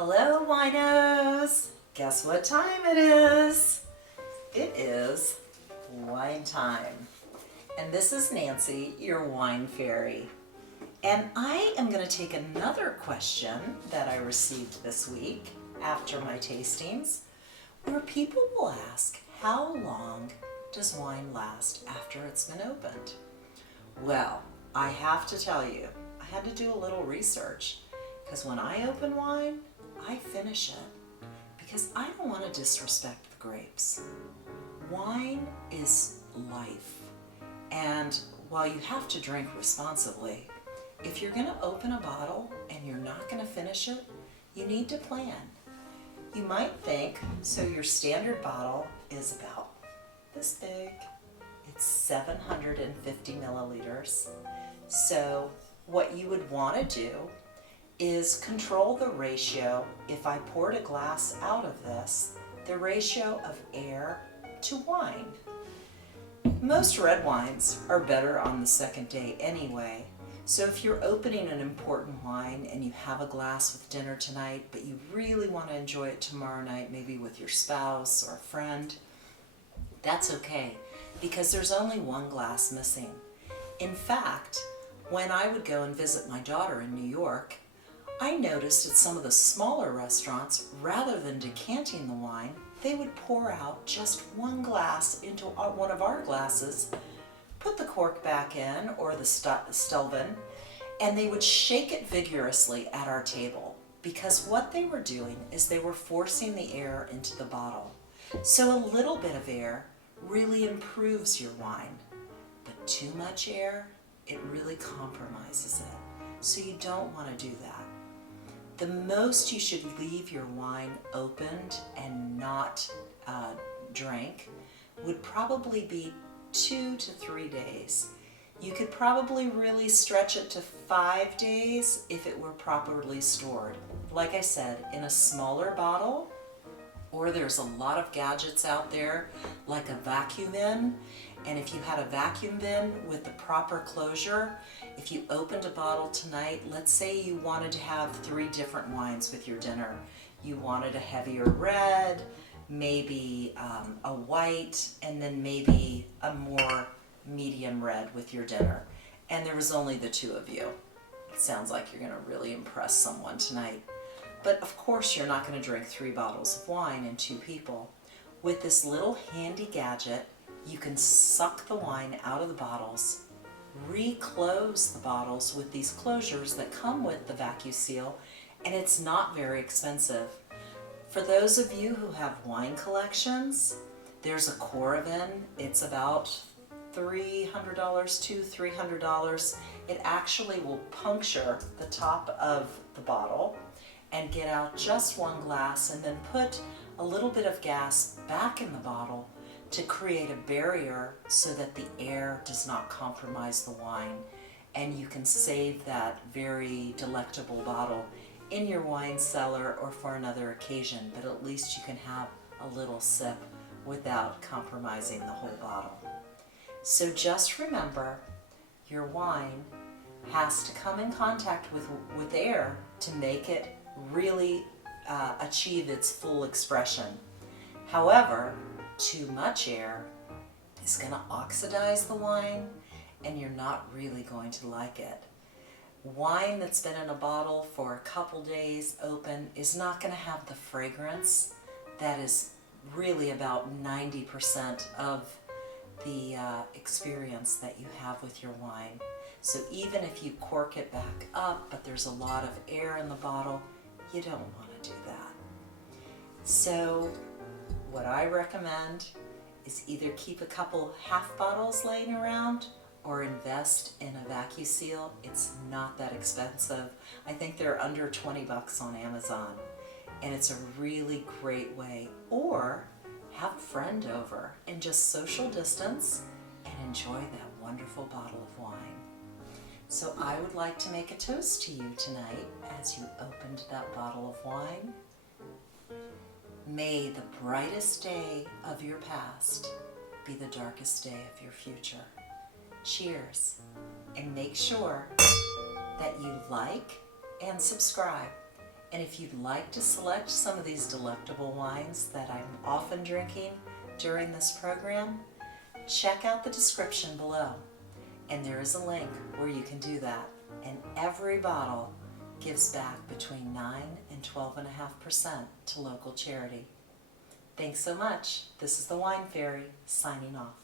Hello, winos! Guess what time it is? It is wine time. And this is Nancy, your wine fairy. And I am going to take another question that I received this week after my tastings, where people will ask, how long does wine last after it's been opened? Well, I have to tell you, I had to do a little research, because when I open wine, I finish it, because I don't want to disrespect the grapes. Wine is life, and while you have to drink responsibly, if you're going to open a bottle and you're not going to finish it, you need to plan. You might think, so your standard bottle is about this big. It's 750 milliliters. So what you would want to do is control the ratio. If I poured a glass out of this, the ratio of air to wine. Most red wines are better on the second day anyway. So if you're opening an important wine and you have a glass with dinner tonight, but you really want to enjoy it tomorrow night, maybe with your spouse or a friend, that's okay, because there's only one glass missing. In fact, when I would go and visit my daughter in New York, I noticed at some of the smaller restaurants, rather than decanting the wine, they would pour out just one glass into one of our glasses, put the cork back in, or the Stelvin, and they would shake it vigorously at our table, because what they were doing is they were forcing the air into the bottle. So a little bit of air really improves your wine, but too much air, it really compromises it. So you don't want to do that. The most you should leave your wine opened and not drank would probably be 2 to 3 days. You could probably really stretch it to 5 days if it were properly stored. Like I said, in a smaller bottle, or there's a lot of gadgets out there like a vacuum bin, and if you had a vacuum bin with the proper closure, if you opened a bottle tonight, let's say you wanted to have 3 different wines with your dinner. You wanted a heavier red, maybe a white, and then maybe a more medium red with your dinner. And there was only the 2 of you. It sounds like you're going to really impress someone tonight. But of course you're not going to drink 3 bottles of wine and 2 people. With this little handy gadget, you can suck the wine out of the bottles, reclose the bottles with these closures that come with the vacuum seal, and it's not very expensive. For those of you who have wine collections, there's a Coravin. It's about $300 to $300. It actually will puncture the top of the bottle and get out just one glass, and then put a little bit of gas back in the bottle to create a barrier so that the air does not compromise the wine, and you can save that very delectable bottle in your wine cellar or for another occasion, but at least you can have a little sip without compromising the whole bottle. So just remember, your wine has to come in contact with air to make it really achieve its full expression. However, too much air is going to oxidize the wine, and you're not really going to like it. Wine that's been in a bottle for a couple days open is not going to have the fragrance that is really about 90% of the experience that you have with your wine. So even if you cork it back up, but there's a lot of air in the bottle, you don't want to do that. So what I recommend is either keep a couple half bottles laying around or invest in a vacuum seal. It's not that expensive. I think they're under 20 bucks on Amazon, and it's a really great way. Or have a friend over and just social distance and enjoy that wonderful bottle of wine. So I would like to make a toast to you tonight as you opened that bottle of wine. May the brightest day of your past be the darkest day of your future. Cheers, and make sure that you like and subscribe And if you'd like to select some of these delectable wines that I'm often drinking during this program, check out the description below. And there is a link where you can do that. And every bottle gives back between 9 and 12.5% to local charity. Thanks so much. This is the Wine Fairy signing off.